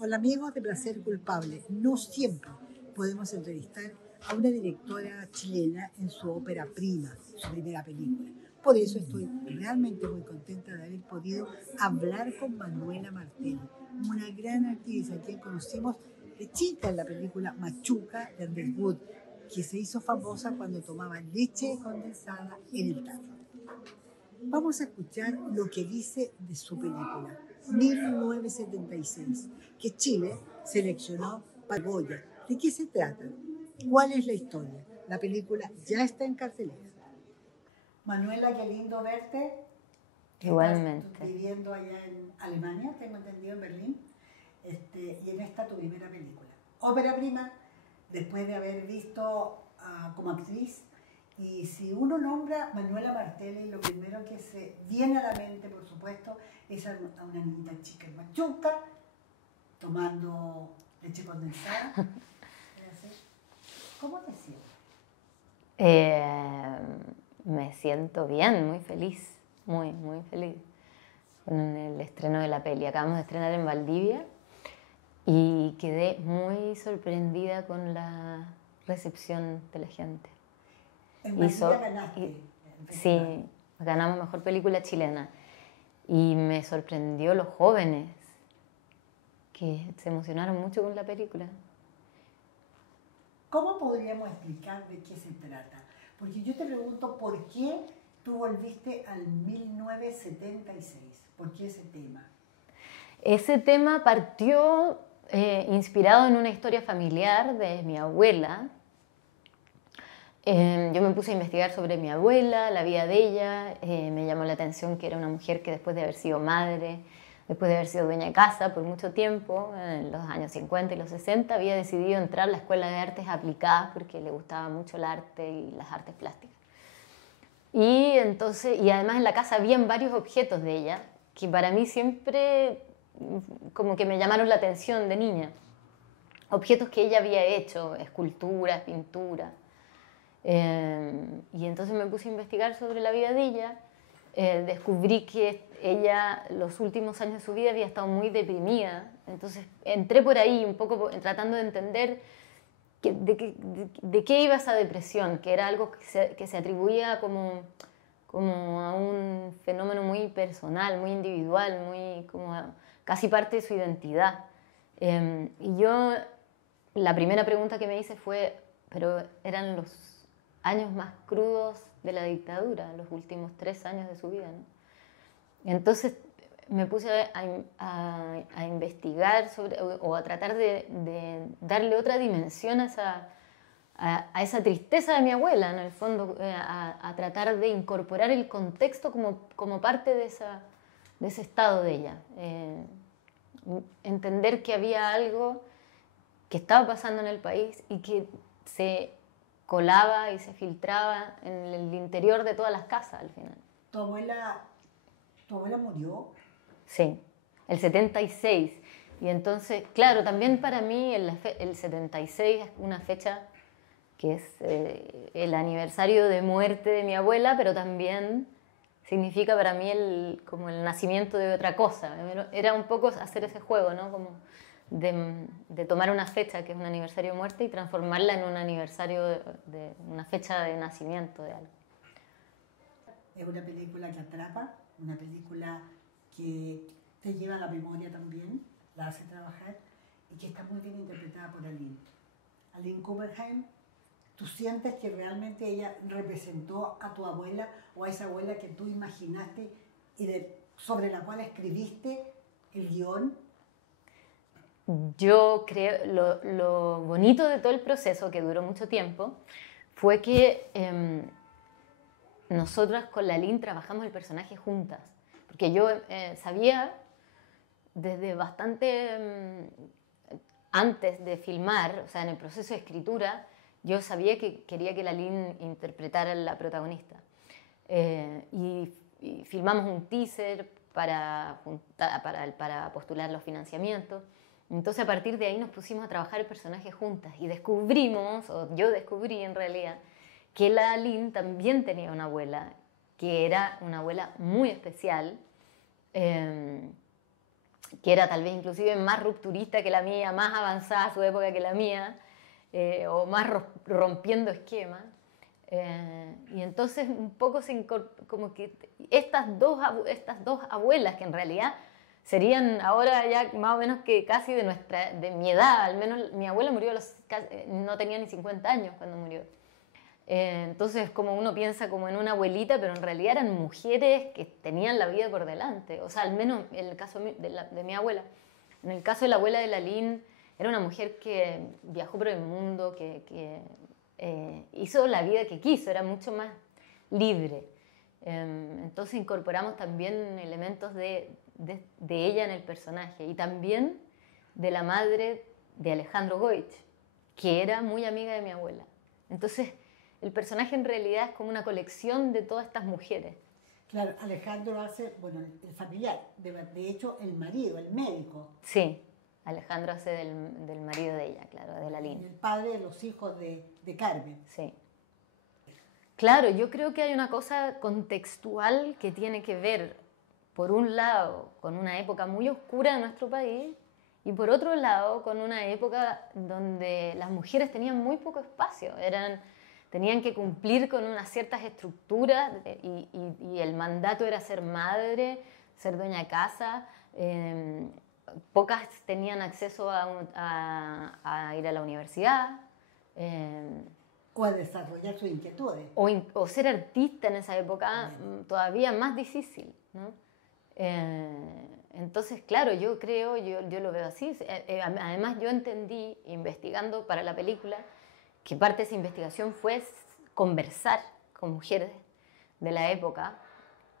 Hola amigos de Placer Culpable. No siempre podemos entrevistar a una directora chilena en su ópera prima, su primera película. Por eso estoy realmente muy contenta de haber podido hablar con Manuela Martelli, una gran actriz a quien conocimos de chica en la película Machuca de Ernest Wood, que se hizo famosa cuando tomaba leche condensada en el tarro. Vamos a escuchar lo que dice de su película, 1976, que Chile seleccionó para Goya. ¿De qué se trata? ¿Cuál es la historia? La película ya está en cartelera. Manuela, qué lindo verte. Igualmente. Estás viviendo allá en Alemania, tengo entendido, en Berlín, y en esta tu primera película. Ópera prima, después de haber visto como actriz. Y si uno nombra Manuela Martelli, lo primero que se viene a la mente, por supuesto, es a una niñita chica en Machuca, tomando leche condensada. ¿Cómo te sientes? Me siento bien, muy feliz, muy feliz con el estreno de la peli. Acabamos de estrenar en Valdivia y quedé muy sorprendida con la recepción de la gente. En Valdivia ganaste. Sí, ganamos Mejor Película Chilena y me sorprendió los jóvenes que se emocionaron mucho con la película. ¿Cómo podríamos explicar de qué se trata? Porque yo te pregunto, ¿por qué tú volviste al 1976? ¿Por qué ese tema? Ese tema partió inspirado en una historia familiar de mi abuela. Yo me puse a investigar sobre mi abuela, la vida de ella. Me llamó la atención que era una mujer que después de haber sido madre, después de haber sido dueña de casa por mucho tiempo, en los años 50 y los 60, había decidido entrar a la Escuela de Artes Aplicadas porque le gustaba mucho el arte y las artes plásticas. Y además en la casa habían varios objetos de ella que para mí siempre como que me llamaron la atención de niña. Objetos que ella había hecho, esculturas, pinturas. Y entonces me puse a investigar sobre la vida de ella. Descubrí que ella los últimos años de su vida había estado muy deprimida. Entonces entré por ahí un poco tratando de entender de qué iba esa depresión, que era algo que se atribuía como a un fenómeno muy personal, muy individual, casi parte de su identidad. Y yo, la primera pregunta que me hice fue, pero eran los años más crudos de la dictadura, los últimos 3 años de su vida, ¿no? Entonces me puse a investigar o a tratar de darle otra dimensión a esa tristeza de mi abuela, en el fondo, a tratar de incorporar el contexto como parte de ese estado de ella. Entender que había algo que estaba pasando en el país y que se colaba y se filtraba en el interior de todas las casas al final. ¿Tu abuela murió? Sí, el 76. Y entonces, claro, también para mí el 76 es una fecha que es el aniversario de muerte de mi abuela, pero también significa para mí como el nacimiento de otra cosa. Era un poco hacer ese juego, ¿no? Como de tomar una fecha que es un aniversario de muerte y transformarla en un aniversario de una fecha de nacimiento de algo. Es una película que atrapa, una película que te lleva a la memoria también, la hace trabajar y que está muy bien interpretada por Aline. Aline Kupperheim, ¿tú sientes que realmente ella representó a tu abuela o a esa abuela que tú imaginaste y sobre la cual escribiste el guión? Yo creo, lo bonito de todo el proceso, que duró mucho tiempo, fue que nosotras con la Lynn trabajamos el personaje juntas. Porque yo sabía desde bastante antes de filmar, o sea, en el proceso de escritura, yo sabía que quería que la Lynn interpretara a la protagonista. Y filmamos un teaser para postular los financiamientos. Entonces a partir de ahí nos pusimos a trabajar el personaje juntas y descubrimos, o yo descubrí en realidad, que la Lynn también tenía una abuela, que era una abuela muy especial, que era tal vez inclusive más rupturista que la mía, más avanzada a su época que la mía, o más rompiendo esquemas. Y entonces un poco como que estas dos abuelas, que en realidad serían ahora ya más o menos que casi de mi edad, al menos mi abuela murió no tenía ni 50 años cuando murió. Entonces como uno piensa como en una abuelita, pero en realidad eran mujeres que tenían la vida por delante. O sea, al menos en el caso de mi abuela. En el caso de la abuela de Lalín, era una mujer que viajó por el mundo, que hizo la vida que quiso, era mucho más libre. Entonces incorporamos también elementos de ella en el personaje y también de la madre de Alejandro Goich, que era muy amiga de mi abuela. Entonces el personaje en realidad es como una colección de todas estas mujeres. Claro, Alejandro hace, bueno, el familiar, de hecho el marido, el médico. Sí, Alejandro hace del marido de ella, claro, de Lalín. Y el padre de los hijos de Carmen. Sí. Claro, yo creo que hay una cosa contextual que tiene que ver, por un lado, con una época muy oscura de nuestro país y por otro lado, con una época donde las mujeres tenían muy poco espacio, tenían que cumplir con unas ciertas estructuras y el mandato era ser madre, ser dueña de casa. Pocas tenían acceso a ir a la universidad. O a desarrollar sus inquietudes. O ser artista en esa época, todavía más difícil, ¿no? Entonces, claro, yo lo veo así. Además, yo entendí, investigando para la película, que parte de esa investigación fue conversar con mujeres de la época,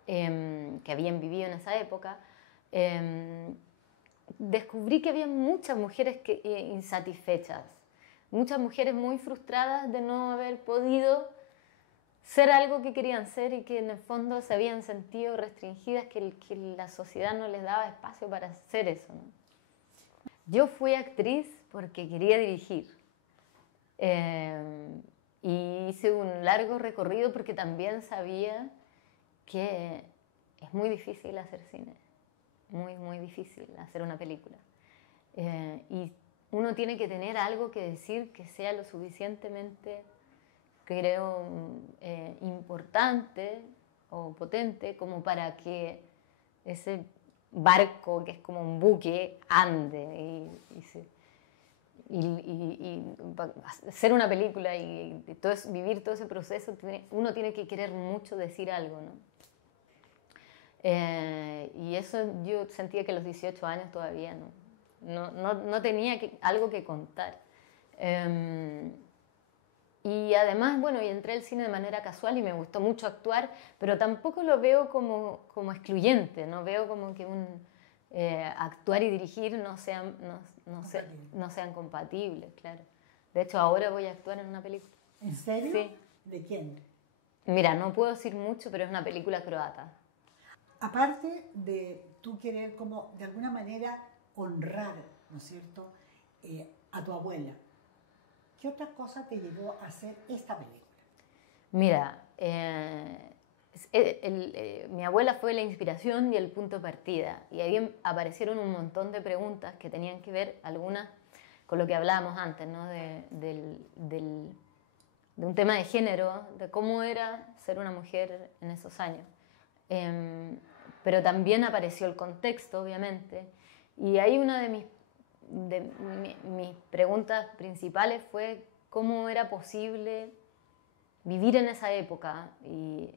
que habían vivido en esa época. Descubrí que había muchas mujeres insatisfechas, muchas mujeres muy frustradas de no haber podido ser algo que querían ser y que en el fondo se habían sentido restringidas, que la sociedad no les daba espacio para hacer eso, ¿no? Yo fui actriz porque quería dirigir. Y hice un largo recorrido porque también sabía que es muy difícil hacer cine, muy, muy difícil hacer una película. Y uno tiene que tener algo que decir que sea lo suficientemente, creo, importante o potente como para que ese barco, que es como un buque, ande y hacer una película y vivir todo ese proceso. Uno tiene que querer mucho decir algo, ¿no? Y eso yo sentía que a los 18 años todavía no tenía algo que contar. Y además, bueno, y entré al cine de manera casual y me gustó mucho actuar, pero tampoco lo veo como excluyente, no veo como que actuar y dirigir no sean compatibles, claro. De hecho, ahora voy a actuar en una película. ¿En serio? Sí. ¿De quién? Mira, no puedo decir mucho, pero es una película croata. Aparte de tú querer como de alguna manera honrar, ¿no es cierto?, a tu abuela, ¿qué otra cosa te llevó a hacer esta película? Mira, mi abuela fue la inspiración y el punto de partida, y ahí aparecieron un montón de preguntas que tenían que ver, algunas con lo que hablábamos antes, ¿no? de un tema de género, de cómo era ser una mujer en esos años. Pero también apareció el contexto, obviamente, y ahí una de mis preguntas principales fue cómo era posible vivir en esa época y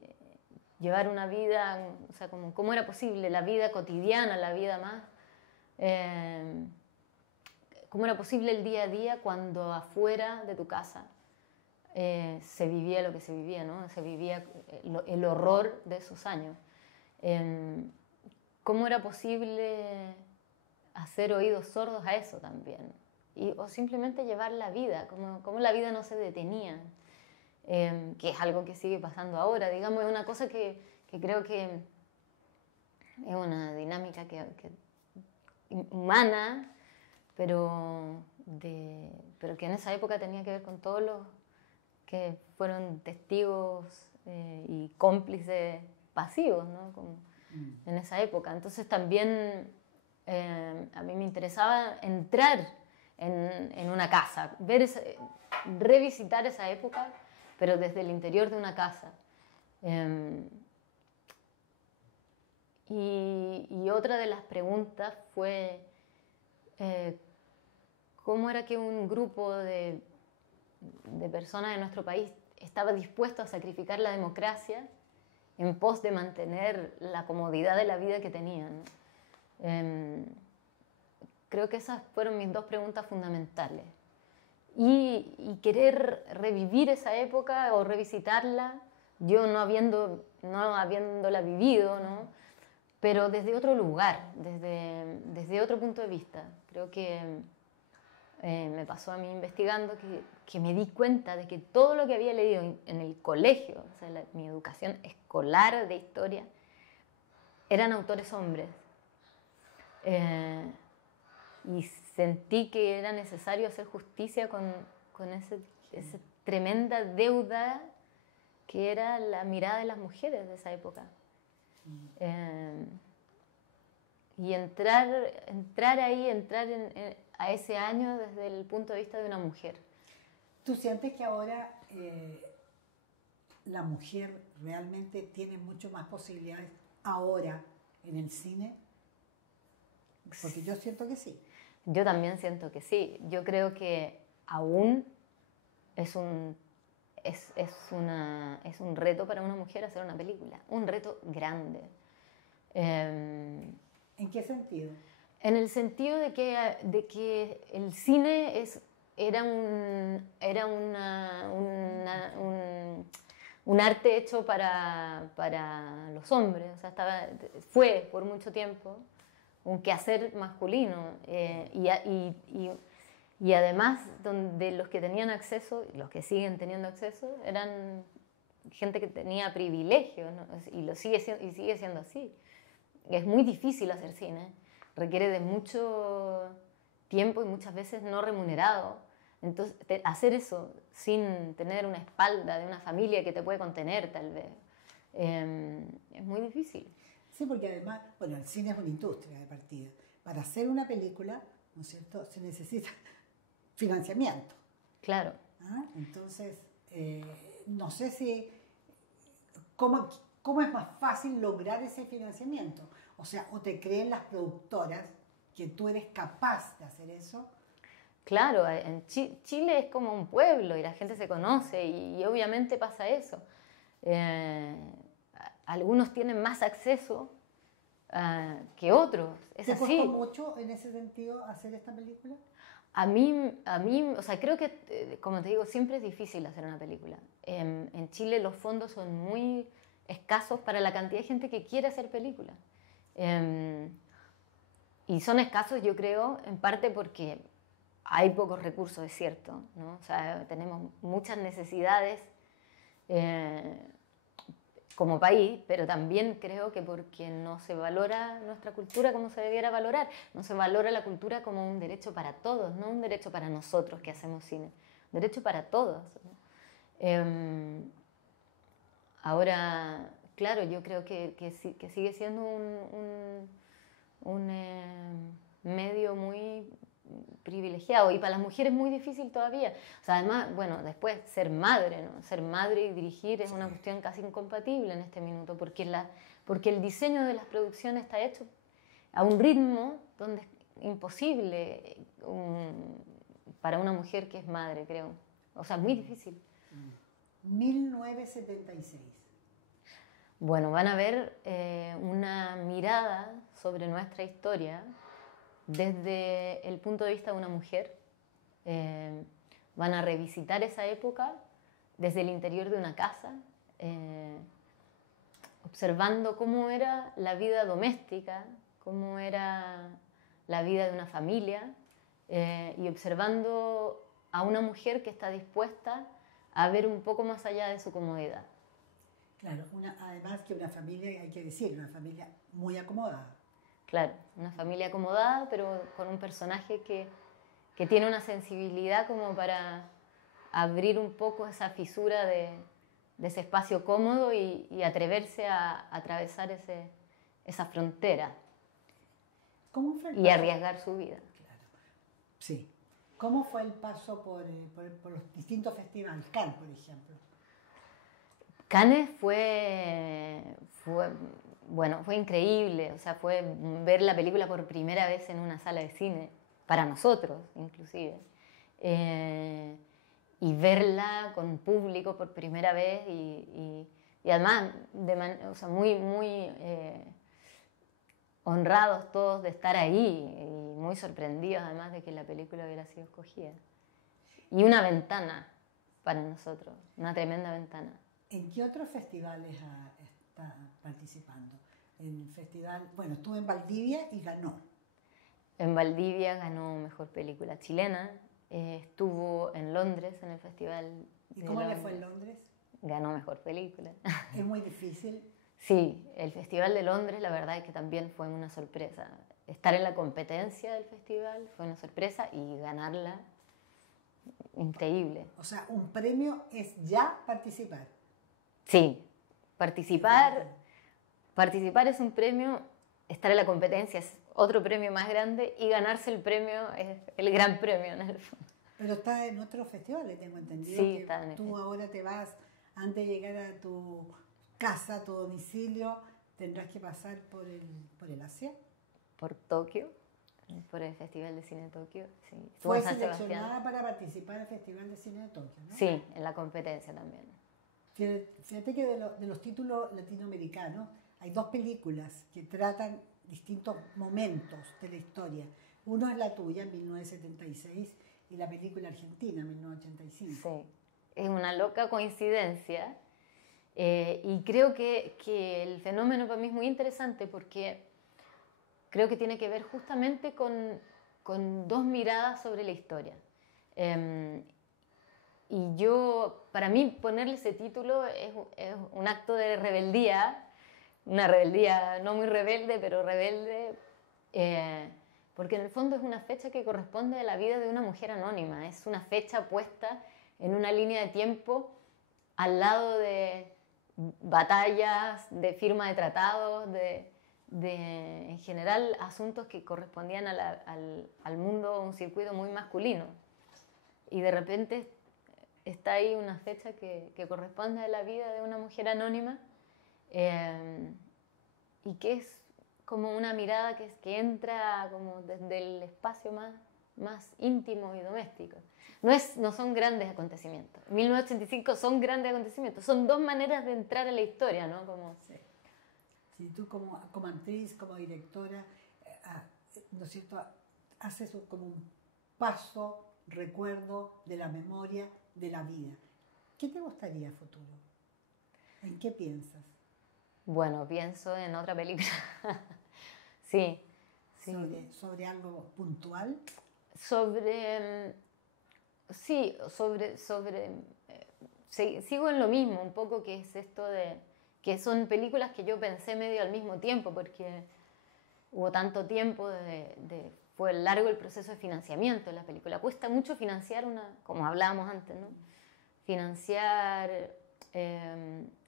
llevar una vida, o sea, cómo era posible la vida cotidiana, la vida más, cómo era posible el día a día cuando afuera de tu casa se vivía lo que se vivía, ¿no? Se vivía el horror de esos años. ¿Cómo era posible hacer oídos sordos a eso también? O simplemente llevar la vida, como la vida no se detenía, que es algo que sigue pasando ahora. Digamos, es una cosa que creo que es una dinámica humana, pero que en esa época tenía que ver con todos los que fueron testigos y cómplices pasivos, ¿no? En esa época. Entonces también a mí me interesaba entrar en una casa, revisitar esa época, pero desde el interior de una casa. Y otra de las preguntas fue cómo era que un grupo de personas de nuestro país estaba dispuesto a sacrificar la democracia en pos de mantener la comodidad de la vida que tenían. Creo que esas fueron mis dos preguntas fundamentales. Y querer revivir esa época o revisitarla, yo no habiéndola vivido, ¿no? Pero desde otro lugar, desde otro punto de vista. Creo que me pasó a mí investigando que me di cuenta de que todo lo que había leído en el colegio, o sea, mi educación escolar de historia, eran autores hombres. Y sentí que era necesario hacer justicia con esa tremenda deuda que era la mirada de las mujeres de esa época. Y entrar ahí, a ese año desde el punto de vista de una mujer. ¿Tú sientes que ahora la mujer realmente tiene mucho más posibilidades ahora en el cine? Porque yo siento que sí. Yo también siento que sí. Yo creo que aún es un reto para una mujer hacer una película. Un reto grande. ¿En qué sentido? En el sentido de que el cine era un arte hecho para los hombres. O sea, fue por mucho tiempo un quehacer masculino. Y además, donde los que tenían acceso, los que siguen teniendo acceso, eran gente que tenía privilegios, ¿no? Y sigue siendo así. Es muy difícil hacer cine, requiere de mucho tiempo y muchas veces no remunerado. Entonces, hacer eso sin tener una espalda de una familia que te puede contener, tal vez, es muy difícil. Sí, porque además, bueno, el cine es una industria de partida. Para hacer una película, ¿no es cierto?, se necesita financiamiento. Claro. ¿Ah? Entonces, no sé si... ¿Cómo es más fácil lograr ese financiamiento? O sea, o te creen las productoras que tú eres capaz de hacer eso. Claro, en Chile es como un pueblo y la gente se conoce y obviamente pasa eso. Algunos tienen más acceso que otros. Es ¿Te así. costó mucho en ese sentido hacer esta película? A mí, o sea, creo que, como te digo, siempre es difícil hacer una película. En Chile los fondos son muy escasos para la cantidad de gente que quiere hacer películas. Y son escasos, yo creo, en parte porque hay pocos recursos, es cierto, ¿no? O sea, tenemos muchas necesidades como país, pero también creo que porque no se valora nuestra cultura como se debiera valorar, no se valora la cultura como un derecho para todos, no un derecho para nosotros que hacemos cine, un derecho para todos, ¿no? Ahora, claro, yo creo que sigue siendo un medio muy privilegiado y para las mujeres muy difícil todavía. O sea, además, bueno, después ser madre, ¿no? Ser madre y dirigir es una cuestión casi incompatible en este minuto porque el diseño de las producciones está hecho a un ritmo donde es imposible para una mujer que es madre, creo. O sea, es muy difícil. 1976. Bueno, van a ver una mirada sobre nuestra historia desde el punto de vista de una mujer. Van a revisitar esa época desde el interior de una casa, observando cómo era la vida doméstica, cómo era la vida de una familia, y observando a una mujer que está dispuesta a ver un poco más allá de su comodidad. Claro, además que una familia, hay que decir, una familia muy acomodada. Claro, una familia acomodada, pero con un personaje que tiene una sensibilidad como para abrir un poco esa fisura de ese espacio cómodo y atreverse a atravesar esa frontera. ¿Cómo fue el y paso? arriesgar su vida. Claro. Sí. ¿Cómo fue el paso por los distintos festivales? Cannes, por ejemplo. Cannes bueno, fue increíble, o sea, fue ver la película por primera vez en una sala de cine, para nosotros inclusive, y verla con público por primera vez y además o sea, muy, muy honrados todos de estar ahí y muy sorprendidos además de que la película hubiera sido escogida. Y una ventana para nosotros, una tremenda ventana. ¿En qué otros festivales está participando? En el festival, bueno, estuvo en Valdivia y ganó. En Valdivia ganó Mejor Película Chilena, estuvo en Londres en el Festival ¿Y cómo le fue en Londres? Ganó Mejor Película. ¿Es muy difícil? Sí, el Festival de Londres la verdad es que también fue una sorpresa. Estar en la competencia del festival fue una sorpresa y ganarla, increíble. O sea, un premio es ya participar. Sí, participar es un premio, estar en la competencia es otro premio más grande y ganarse el premio es el gran premio en el fondo. Pero está en otros festivales, tengo entendido. Sí, que está en tú ahora te vas, antes de llegar a tu casa, a tu domicilio, tendrás que pasar por el Asia. Por Tokio, por el Festival de Cine de Tokio. Sí. Fue seleccionada para participar en el Festival de Cine de Tokio, ¿no? Sí, en la competencia también. Fíjate que de los títulos latinoamericanos hay dos películas que tratan distintos momentos de la historia. Uno es la tuya, 1976, y la película argentina, 1985. Sí, es una loca coincidencia y creo que el fenómeno para mí es muy interesante porque creo que tiene que ver justamente con dos miradas sobre la historia. Y para mí ponerle ese título es un acto de rebeldía, una rebeldía no muy rebelde, pero rebelde, porque en el fondo es una fecha que corresponde a la vida de una mujer anónima, es una fecha puesta en una línea de tiempo al lado de batallas, de firma de tratados, en general asuntos que correspondían al mundo, un circuito muy masculino. Y de repente está ahí una fecha que corresponde a la vida de una mujer anónima y que es como una mirada que entra como desde el espacio más íntimo y doméstico. No son grandes acontecimientos. 1985 son grandes acontecimientos, son dos maneras de entrar a la historia, ¿no? Sí. Si tú como actriz, como directora, ¿no es cierto?, haces como un paso, recuerdo de la memoria, de la vida. ¿Qué te gustaría a futuro? ¿En qué piensas? Bueno, pienso en otra película. Sí. ¿Sobre algo puntual? Sigo en lo mismo, un poco, que es esto de que son películas que yo pensé medio al mismo tiempo, porque hubo tanto tiempo fue largo el proceso de financiamiento de la película. Cuesta mucho financiar como hablábamos antes, ¿no? Financiar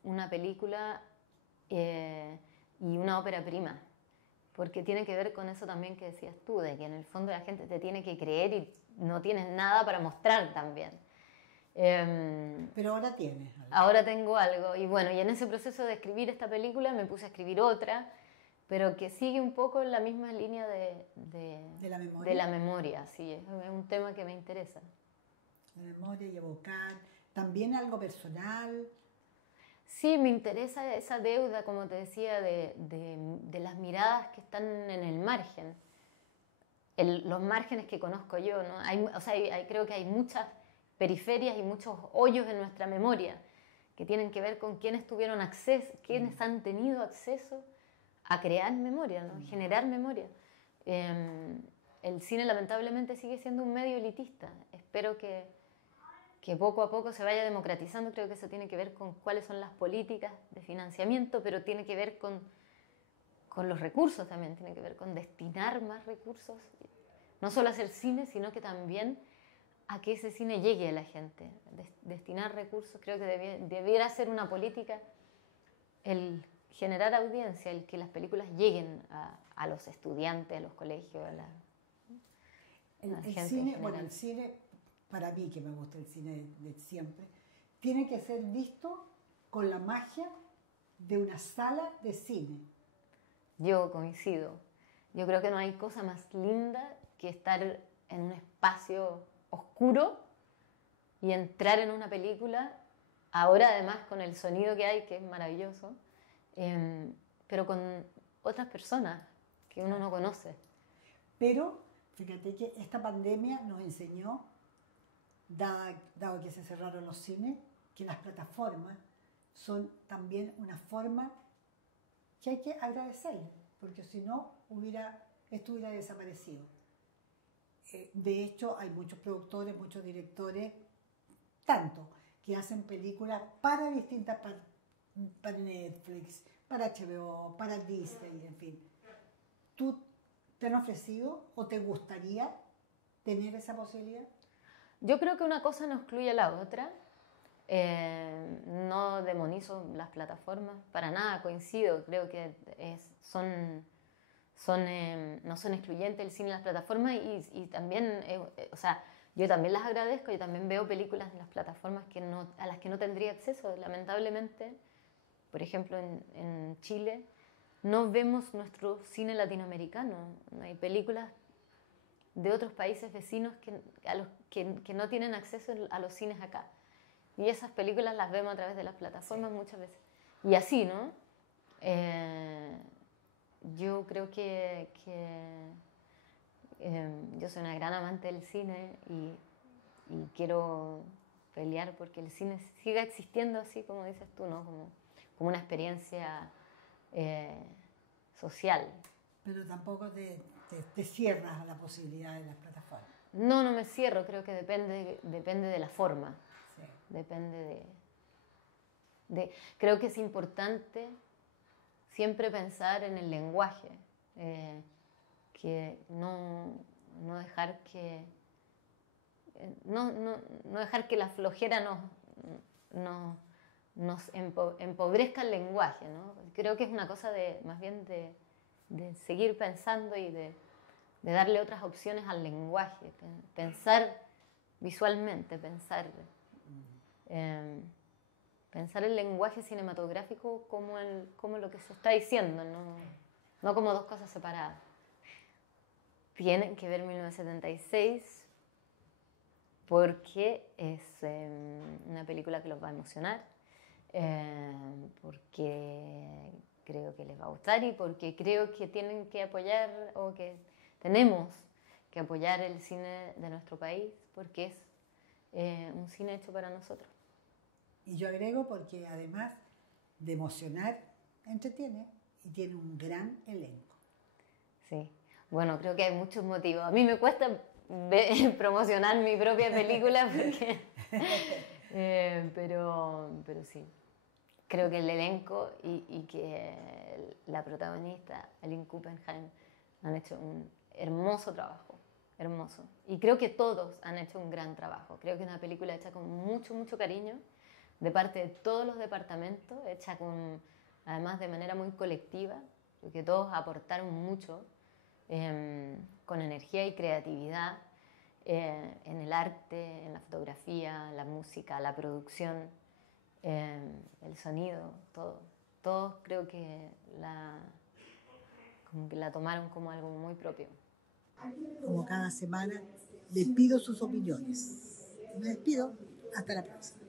una película y una ópera prima, porque tiene que ver con eso también que decías tú, de que en el fondo la gente te tiene que creer y no tienes nada para mostrar también. Pero ahora tienes algo. Ahora tengo algo, y bueno, y en ese proceso de escribir esta película me puse a escribir otra, pero que sigue un poco en la misma línea ¿De la memoria? De la memoria, sí, es un tema que me interesa. La memoria y evocar, también algo personal. Sí, me interesa esa deuda, como te decía, de las miradas que están en el margen, los márgenes que conozco yo, ¿no? Creo que hay muchas periferias y muchos hoyos en nuestra memoria que tienen que ver con quiénes tuvieron acceso, quiénes han tenido acceso a crear memoria, ¿no? Generar memoria. El cine lamentablemente sigue siendo un medio elitista. Espero que poco a poco se vaya democratizando. Creo que eso tiene que ver con cuáles son las políticas de financiamiento, pero tiene que ver con los recursos también, tiene que ver con destinar más recursos, no solo a hacer cine, sino que también a que ese cine llegue a la gente. Destinar recursos, creo que debiera ser una política el generar audiencia, el que las películas lleguen a los estudiantes, a los colegios, a la El gente cine, en bueno, general. el cine, para mí que me gusta el cine de siempre, tiene que ser visto con la magia de una sala de cine. Yo coincido. Yo creo que no hay cosa más linda que estar en un espacio oscuro y entrar en una película, ahora además con el sonido que hay, que es maravilloso, pero con otras personas que uno no conoce. Pero fíjate que esta pandemia nos enseñó, dado que se cerraron los cines, que las plataformas son también una forma que hay que agradecer, porque si no, esto hubiera desaparecido. De hecho, hay muchos productores, muchos directores, tanto que hacen películas para distintas, para Netflix, para HBO, para Disney, en fin. ¿Tú te han ofrecido o te gustaría tener esa posibilidad? Yo creo que una cosa no excluye a la otra. No demonizo las plataformas, para nada, coincido. Creo que no son excluyentes el cine y las plataformas y también, o sea, yo también las agradezco y también veo películas en las plataformas a las que no tendría acceso. Lamentablemente, por ejemplo, en Chile no vemos nuestro cine latinoamericano. Hay películas de otros países vecinos que no tienen acceso a los cines acá. Y esas películas las vemos a través de las plataformas muchas veces. Y así, ¿no? Yo creo que yo soy una gran amante del cine y quiero pelear porque el cine siga existiendo así como dices tú, ¿no? Como una experiencia social. Pero tampoco te cierras a la posibilidad de las plataformas. No me cierro, creo que depende de la forma. Sí. Depende creo que es importante siempre pensar en el lenguaje, que no dejar que no dejar que la flojera nos empobrezca el lenguaje, ¿no? Creo que es una cosa más bien de seguir pensando y de darle otras opciones al lenguaje, pensar visualmente, pensar el lenguaje cinematográfico como lo que se está diciendo, no como dos cosas separadas. Tienen que ver 1976 porque es una película que los va a emocionar, porque creo que les va a gustar y porque creo que tienen que apoyar o que tenemos que apoyar el cine de nuestro país porque es un cine hecho para nosotros. Y yo agrego porque además de emocionar, entretiene y tiene un gran elenco. Sí, bueno, creo que hay muchos motivos. A mí me cuesta promocionar mi propia película porque, pero sí. Creo que el elenco y que la protagonista, Aline Kuppenheim, han hecho un hermoso trabajo, hermoso. Y creo que todos han hecho un gran trabajo. Creo que es una película hecha con mucho, mucho cariño, de parte de todos los departamentos, hecha además de manera muy colectiva, porque todos aportaron mucho, con energía y creatividad, en el arte, en la fotografía, la música, la producción, el sonido, todo. Todos creo que como que la tomaron como algo muy propio. Como cada semana, les pido sus opiniones. Me despido, hasta la próxima.